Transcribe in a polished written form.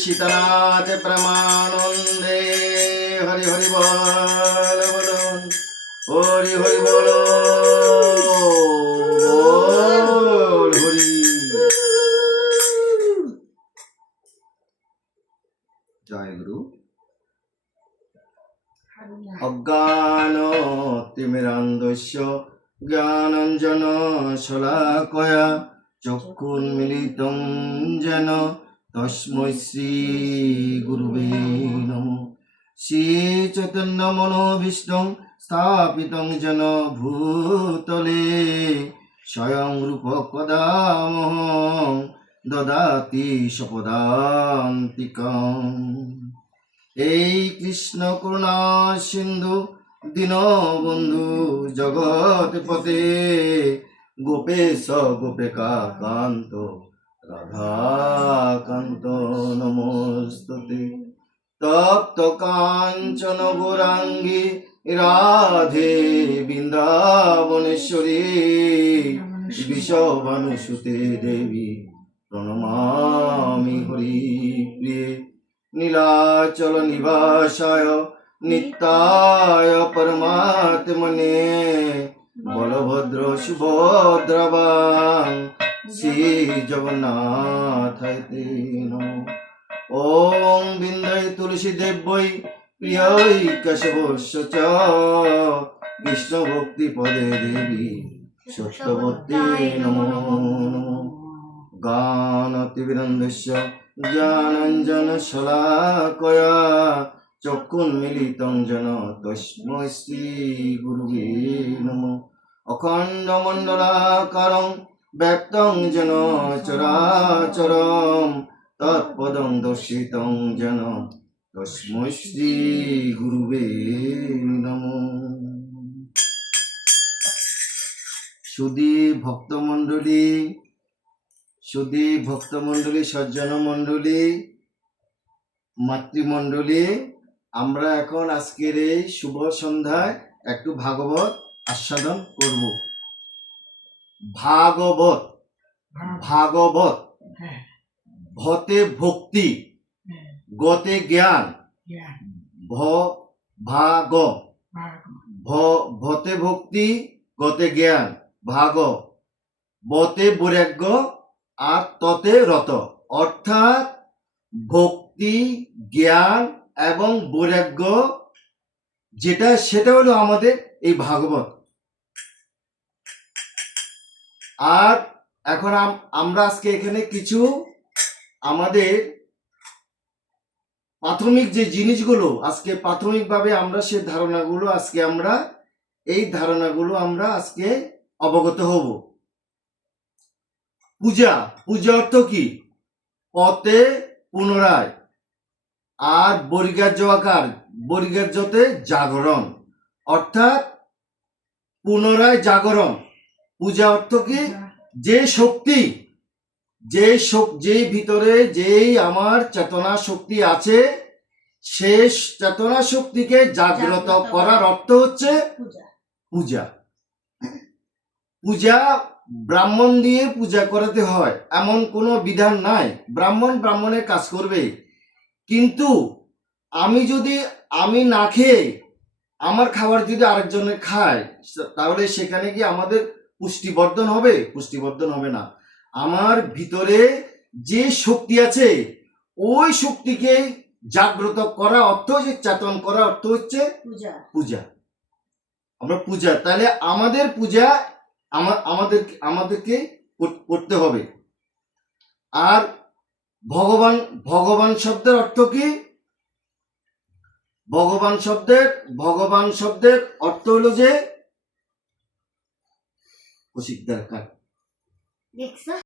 सीतानाथ प्रमानंदे हरि हरि बोल बोल हरि हरि बोल बोल हरि जय गुरु। अज्ञान तिमिरान्धस्य ज्ञानाञ्जन शलाकया चक्षुन्मीलितं येन तस्मै श्री गुरुवे नमः। श्री चैतन्य मनोभीष्टं स्थापितं येन भूतले स्वयं रूप कदा मह्यं ददाति स्वपदान्तिकम्। এই কৃষ্ণ করুণা সিন্ধু দীনবন্ধু জগৎ পতে গোপেশ গোপিকা কান্ত রাধাকান্ত নমস্তুতে। তপ্ত কাঞ্চন গৌরাঙ্গী রাধে বৃন্দাবনেশ্বরী বিশ্বভানুসুতে দেবী প্রণমামি হরিপ্রিয়ে। নীলাচল নিবাসায় নিত্যায় পরমাত্মনে বলভদ্র সুভদ্রবাং শ্রী জগন্নাথায় তে নমঃ। ওম বিন্দায় তুলসী দেব্যৈ প্রিয়ৈ কেশবস্য চ কৃষ্ণ ভক্তি পদে দেবী সত্যবতী নমো নমঃ। গানতিবিরন্দস্য জ্ঞানাঞ্জন শলাকয়া চক্ষুন্মিলিतं যেন তস্मै শ্রী গুরুবে নমঃ। অখণ্ডমণ্ডলাকারং ব্যক্তং যেন চরাচরম তৎপদং দর্শিतं যেন তস্मै শ্রী গুরুবে নমঃ। সুধী ভক্তমণ্ডলী, সজ্জন মণ্ডলী, মাতৃমণ্ডলী, আমরা এখন আজকের এই শুভ সন্ধ্যায় একটু ভাগবত আস্বাদন করব। ভাগবত, ভাগবত, ভতে ভক্তি, গতে জ্ঞান, ভাগ, ভতে ভক্তি, গতে জ্ঞান, ভাগ, বতে বৈরাগ্য আর ততে রত। অর্থাৎ ভক্তি, জ্ঞান এবং বৈরাগ্য যেটা, সেটা হলো আমাদের এই ভাগবত। আর এখন আমরা আজকে এখানে কিছু আমাদের প্রাথমিক যে জিনিসগুলো, আজকে প্রাথমিকভাবে আমরা সে ধারণাগুলো আমরা আজকে অবগত হব। পূজা, পূজা অর্থ কি? পতে পুনরায়, আর বর্গীয় আকার, বর্গীয়তে জাগরণ, অর্থাৎ পুনরায় জাগরণ। পূজা অর্থ কি? যে শক্তি, যে ভিতরে যেই আমার চেতনা শক্তি আছে, শেষ চেতনা শক্তিকে জাগ্রত করার অর্থ হচ্ছে পূজা। পূজা ব্রাহ্মণ দিয়ে পূজা করাতে হয় এমন কোনো বিধান নাই। ব্রাহ্মণের কাজ করবে, কিন্তু আমি না খেয়ে আমার খাবার যদি আরেকজনের খায়, তাহলে সেখানে কি আমাদের পুষ্টিবর্ধন হবে? পুষ্টিবর্ধন হবে না। আমার ভিতরে যে শক্তি আছে, ওই শক্তিকে জাগ্রত করা অর্থ, যে চেতন করা অর্থ হচ্ছে পূজা। আমরা পূজা, তাহলে আমাদের পূজা আমাদেরকে করতে হবে। আর ভগবান শব্দের অর্থ কি? ভগবান শব্দের অর্থ হলো যে